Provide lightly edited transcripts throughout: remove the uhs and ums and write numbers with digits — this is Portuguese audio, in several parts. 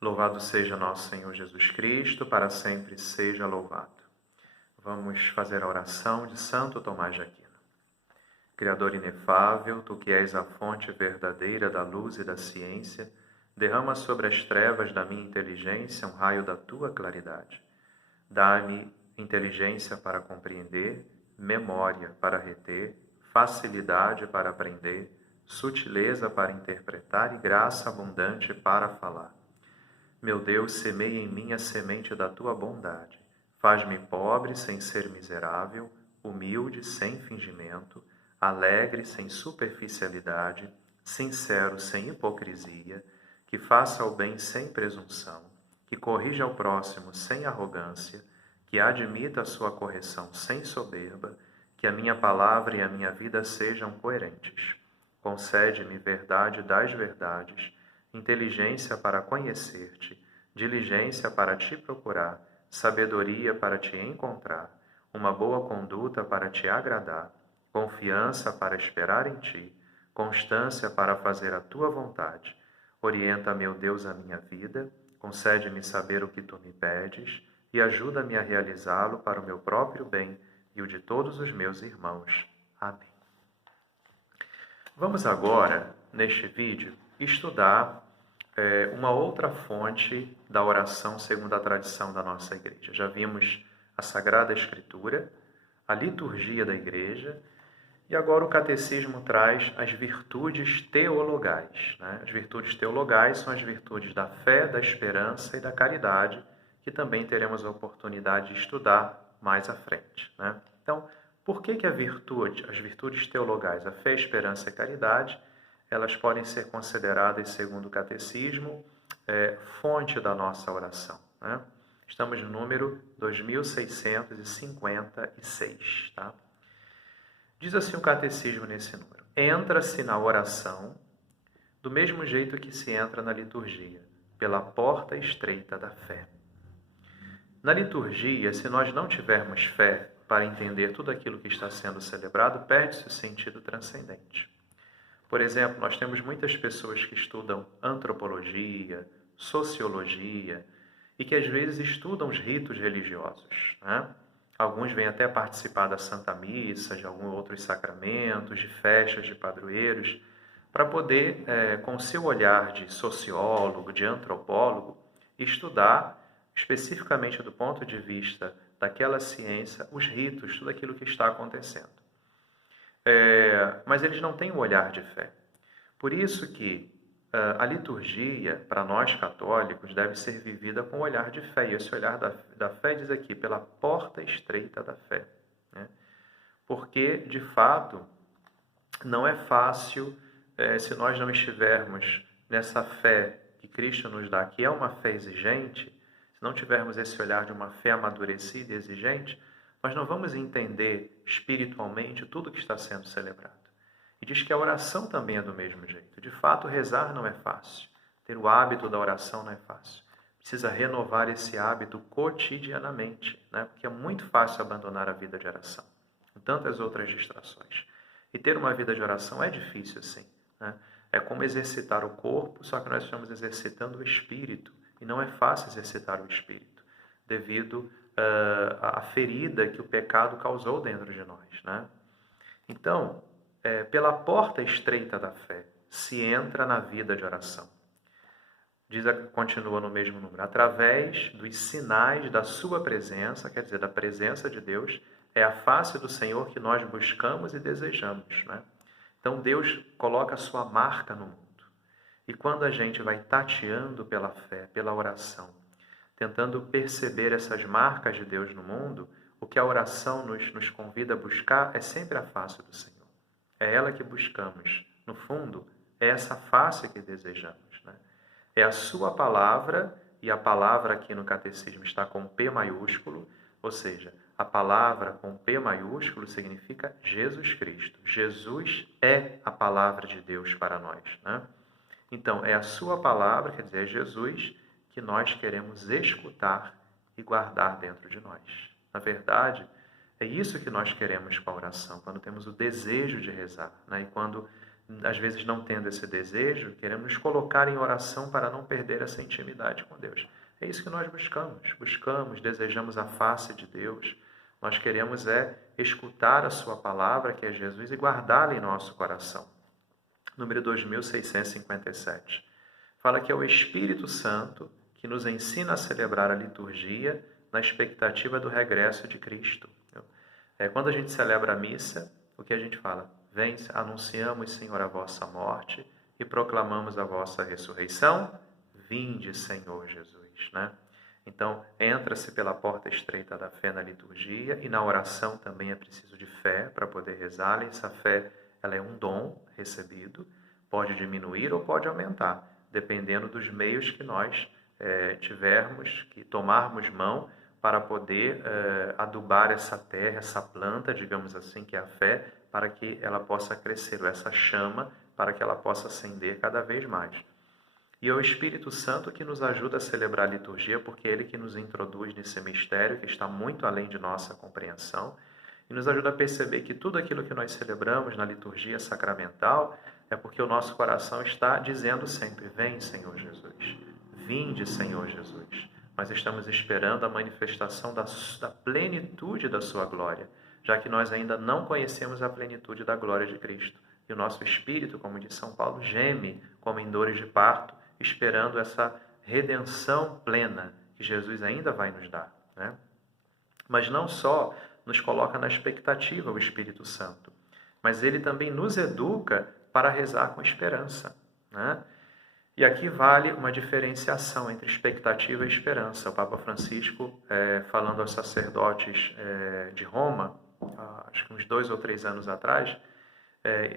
Louvado seja nosso Senhor Jesus Cristo, para sempre seja louvado. Vamos fazer a oração de Santo Tomás de Aquino. Criador inefável, Tu que és a fonte verdadeira da luz e da ciência, derrama sobre as trevas da minha inteligência um raio da Tua claridade. Dá-me inteligência para compreender, memória para reter, facilidade para aprender, sutileza para interpretar e graça abundante para falar. Meu Deus, semeia em mim a semente da Tua bondade. Faz-me pobre sem ser miserável, humilde sem fingimento, alegre sem superficialidade, sincero sem hipocrisia, que faça o bem sem presunção, que corrija o próximo sem arrogância, que admita a sua correção sem soberba, que a minha palavra e a minha vida sejam coerentes. Concede-me verdade das verdades, inteligência para conhecer-te, diligência para te procurar, sabedoria para te encontrar, uma boa conduta para te agradar, confiança para esperar em ti, constância para fazer a tua vontade. Orienta, meu Deus, a minha vida, concede-me saber o que tu me pedes e ajuda-me a realizá-lo para o meu próprio bem e o de todos os meus irmãos. Amém. Vamos agora, neste vídeo, estudar uma outra fonte da oração segundo a tradição da nossa igreja. Já vimos a Sagrada Escritura, a liturgia da igreja, e agora o catecismo traz as virtudes teologais. As virtudes teologais são as virtudes da fé, da esperança e da caridade, que também teremos a oportunidade de estudar mais à frente. Então, por que as virtudes teologais, a fé, a esperança e a caridade, elas podem ser consideradas, segundo o catecismo, fonte da nossa oração? Estamos no número 2656. Tá? Diz assim o catecismo nesse número: entra-se na oração do mesmo jeito que se entra na liturgia, pela porta estreita da fé. Na liturgia, se nós não tivermos fé para entender tudo aquilo que está sendo celebrado, perde-se o sentido transcendente. Por exemplo, nós temos muitas pessoas que estudam antropologia, sociologia, e que às vezes estudam os ritos religiosos. Alguns vêm até participar da Santa Missa, de alguns outros sacramentos, de festas de padroeiros, para poder, com o seu olhar de sociólogo, de antropólogo, estudar especificamente do ponto de vista daquela ciência, os ritos, tudo aquilo que está acontecendo. Mas eles não têm um olhar de fé. Por isso que a liturgia, para nós católicos, deve ser vivida com o olhar de fé. E esse olhar da fé diz aqui, pela porta estreita da fé. Porque, de fato, não é fácil, se nós não estivermos nessa fé que Cristo nos dá, que é uma fé exigente, se não tivermos esse olhar de uma fé amadurecida e exigente, nós não vamos entender espiritualmente tudo que está sendo celebrado. E diz que a oração também é do mesmo jeito. De fato, rezar não é fácil. Ter o hábito da oração não é fácil. Precisa renovar esse hábito cotidianamente, porque é muito fácil abandonar a vida de oração, com tantas outras distrações. E ter uma vida de oração é difícil, sim. É como exercitar o corpo, só que nós estamos exercitando o espírito. E não é fácil exercitar o espírito, devido à ferida que o pecado causou dentro de nós. Então, pela porta estreita da fé, se entra na vida de oração. Continua no mesmo número, através dos sinais da sua presença, quer dizer, da presença de Deus, é a face do Senhor que nós buscamos e desejamos. Então, Deus coloca a sua marca no mundo. E quando a gente vai tateando pela fé, pela oração, tentando perceber essas marcas de Deus no mundo, o que a oração nos convida a buscar é sempre a face do Senhor. É ela que buscamos. No fundo, é essa face que desejamos. É a sua palavra, e a palavra aqui no catecismo está com P maiúsculo, ou seja, a palavra com P maiúsculo significa Jesus Cristo. Jesus é a palavra de Deus para nós. Então, é a sua palavra, quer dizer, é Jesus, que nós queremos escutar e guardar dentro de nós. Na verdade, é isso que nós queremos com a oração, quando temos o desejo de rezar, e quando às vezes não tendo esse desejo, queremos nos colocar em oração para não perder essa intimidade com Deus. É isso que nós buscamos, desejamos a face de Deus. Nós queremos escutar a sua palavra, que é Jesus, e guardá-la em nosso coração. Número 2657. Fala que é o Espírito Santo que nos ensina a celebrar a liturgia na expectativa do regresso de Cristo. Quando a gente celebra a missa, o que a gente fala? Vem, anunciamos, Senhor, a vossa morte e proclamamos a vossa ressurreição. Vinde, Senhor Jesus, né? Então, entra-se pela porta estreita da fé na liturgia e na oração também é preciso de fé para poder rezar. E essa fé, ela é um dom recebido, pode diminuir ou pode aumentar, dependendo dos meios que nós tivermos, que tomarmos mão para poder adubar essa terra, essa planta, digamos assim, que é a fé, para que ela possa crescer, ou essa chama, para que ela possa acender cada vez mais. E é o Espírito Santo que nos ajuda a celebrar a liturgia, porque é Ele que nos introduz nesse mistério que está muito além de nossa compreensão e nos ajuda a perceber que tudo aquilo que nós celebramos na liturgia sacramental é porque o nosso coração está dizendo sempre: vem, Senhor Jesus, vinde, Senhor Jesus. Nós estamos esperando a manifestação da plenitude da sua glória, já que nós ainda não conhecemos a plenitude da glória de Cristo. E o nosso espírito, como diz São Paulo, geme como em dores de parto, esperando essa redenção plena que Jesus ainda vai nos dar, né? Mas não só nos coloca na expectativa o Espírito Santo, mas ele também nos educa para rezar com esperança, né? E aqui vale uma diferenciação entre expectativa e esperança. O Papa Francisco, falando aos sacerdotes de Roma, acho que uns 2 ou 3 anos atrás,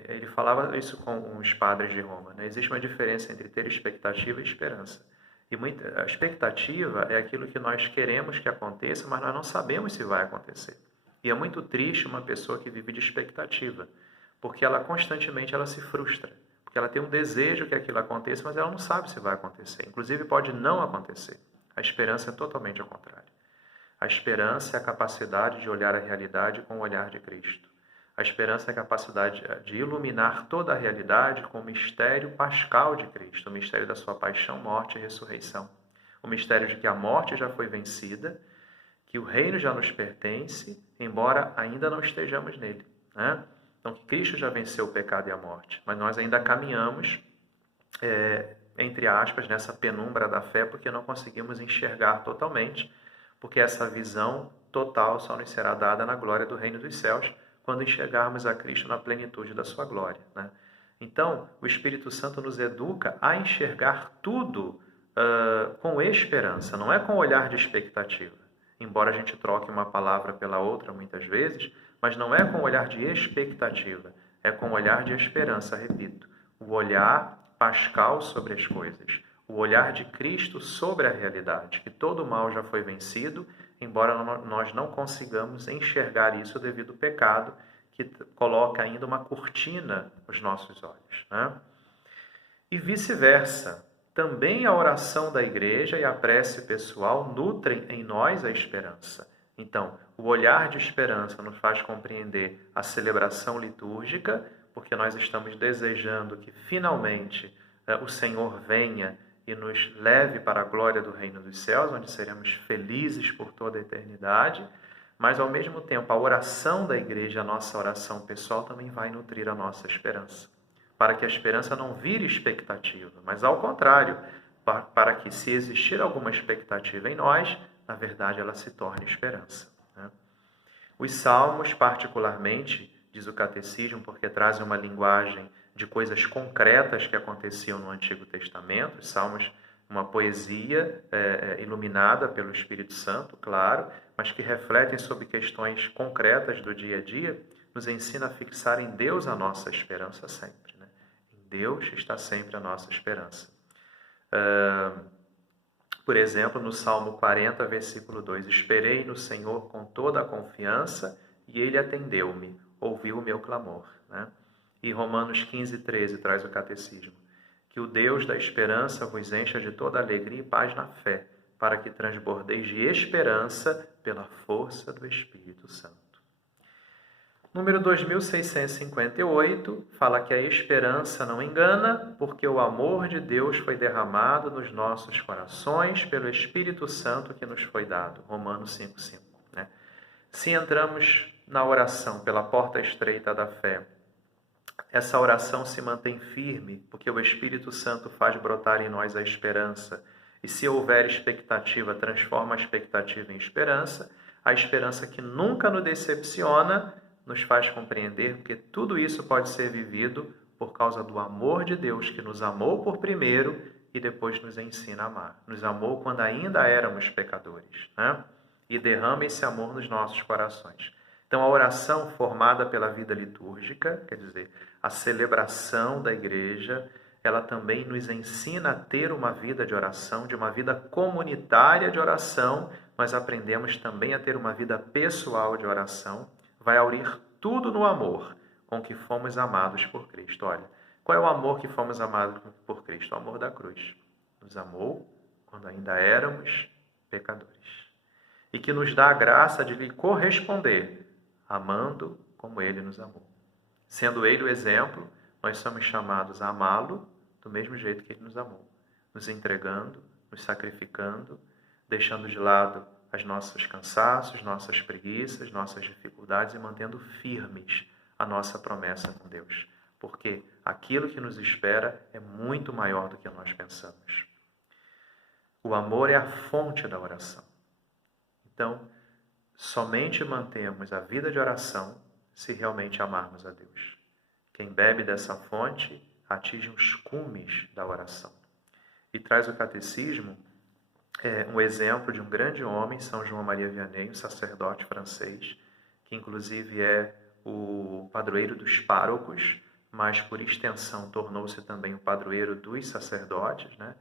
ele falava isso com os padres de Roma, né? Existe uma diferença entre ter expectativa e esperança. E a expectativa é aquilo que nós queremos que aconteça, mas nós não sabemos se vai acontecer. E é muito triste uma pessoa que vive de expectativa, porque ela constantemente se frustra, porque ela tem um desejo que aquilo aconteça, mas ela não sabe se vai acontecer. Inclusive pode não acontecer. A esperança é totalmente ao contrário. A esperança é a capacidade de olhar a realidade com o olhar de Cristo. A esperança é a capacidade de iluminar toda a realidade com o mistério pascal de Cristo, o mistério da sua paixão, morte e ressurreição. O mistério de que a morte já foi vencida, que o reino já nos pertence, embora ainda não estejamos nele, né? Então, que Cristo já venceu o pecado e a morte, mas nós ainda caminhamos, entre aspas, nessa penumbra da fé, porque não conseguimos enxergar totalmente, porque essa visão total só nos será dada na glória do reino dos céus, quando enxergarmos a Cristo na plenitude da sua glória, né? Então, o Espírito Santo nos educa a enxergar tudo com esperança, não é com olhar de expectativa. Embora a gente troque uma palavra pela outra muitas vezes, mas não é com olhar de expectativa, é com olhar de esperança, repito. O olhar pascal sobre as coisas, o olhar de Cristo sobre a realidade, que todo o mal já foi vencido, embora nós não consigamos enxergar isso devido ao pecado, que coloca ainda uma cortina nos nossos olhos, né? E vice-versa. Também a oração da igreja e a prece pessoal nutrem em nós a esperança. Então, o olhar de esperança nos faz compreender a celebração litúrgica, porque nós estamos desejando que finalmente o Senhor venha e nos leve para a glória do reino dos céus, onde seremos felizes por toda a eternidade, mas ao mesmo tempo a oração da igreja, a nossa oração pessoal também vai nutrir a nossa esperança, para que a esperança não vire expectativa, mas ao contrário, para que se existir alguma expectativa em nós, na verdade ela se torne esperança, né? Os salmos, particularmente, diz o catecismo, porque trazem uma linguagem de coisas concretas que aconteciam no Antigo Testamento. Os salmos, uma poesia iluminada pelo Espírito Santo, claro, mas que refletem sobre questões concretas do dia a dia, nos ensina a fixar em Deus a nossa esperança sempre, né? Em Deus está sempre a nossa esperança. Por exemplo, no Salmo 40, versículo 2, esperei no Senhor com toda a confiança e Ele atendeu-me, ouviu o meu clamor, né? E Romanos 15, 13 traz o catecismo, que o Deus da esperança vos encha de toda alegria e paz na fé, para que transbordeis de esperança pela força do Espírito Santo. Número 2658 fala que a esperança não engana, porque o amor de Deus foi derramado nos nossos corações pelo Espírito Santo que nos foi dado. Romanos 5,5. Né? Se entramos na oração pela porta estreita da fé, essa oração se mantém firme, porque o Espírito Santo faz brotar em nós a esperança. E se houver expectativa, transforma a expectativa em esperança. A esperança que nunca nos decepciona, nos faz compreender que tudo isso pode ser vivido por causa do amor de Deus, que nos amou por primeiro e depois nos ensina a amar. Nos amou quando ainda éramos pecadores, né? E derrama esse amor nos nossos corações. Então, a oração formada pela vida litúrgica, quer dizer, a celebração da igreja, ela também nos ensina a ter uma vida de oração, de uma vida comunitária de oração, mas aprendemos também a ter uma vida pessoal de oração. Vai aurir tudo no amor com que fomos amados por Cristo. Olha, qual é o amor que fomos amados por Cristo? O amor da cruz. Nos amou quando ainda éramos pecadores. E que nos dá a graça de lhe corresponder, amando como Ele nos amou. Sendo Ele o exemplo, nós somos chamados a amá-lo do mesmo jeito que Ele nos amou. Nos entregando, nos sacrificando, deixando de lado os nossos cansaços, nossas preguiças, nossas dificuldades e mantendo firmes a nossa promessa com Deus. Porque aquilo que nos espera é muito maior do que nós pensamos. O amor é a fonte da oração. Então, somente mantemos a vida de oração se realmente amarmos a Deus. Quem bebe dessa fonte atinge os cumes da oração. E traz o catecismo um exemplo de um grande homem, São João Maria Vianney, um sacerdote francês, que inclusive é o padroeiro dos párocos, mas por extensão tornou-se também o padroeiro dos sacerdotes, né?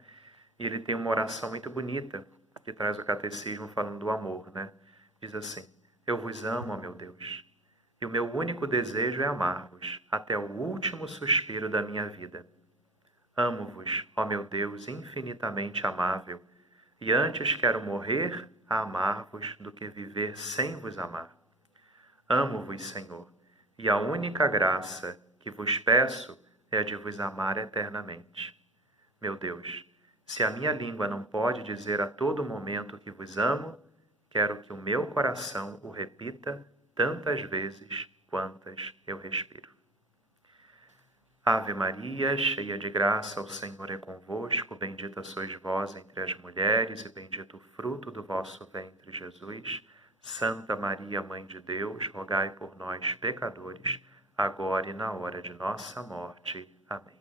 E ele tem uma oração muito bonita, que traz o catecismo falando do amor, né? Diz assim: eu vos amo, ó meu Deus, e o meu único desejo é amar-vos até o último suspiro da minha vida. Amo-vos, ó meu Deus, infinitamente amável, e antes quero morrer a amar-vos do que viver sem vos amar. Amo-vos, Senhor, e a única graça que vos peço é a de vos amar eternamente. Meu Deus, se a minha língua não pode dizer a todo momento que vos amo, quero que o meu coração o repita tantas vezes quantas eu respiro. Ave Maria, cheia de graça, o Senhor é convosco, bendita sois vós entre as mulheres e bendito o fruto do vosso ventre, Jesus. Santa Maria, Mãe de Deus, rogai por nós, pecadores, agora e na hora de nossa morte. Amém.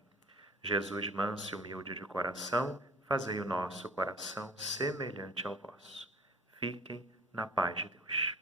Jesus, manso e humilde de coração, fazei o nosso coração semelhante ao vosso. Fiquem na paz de Deus.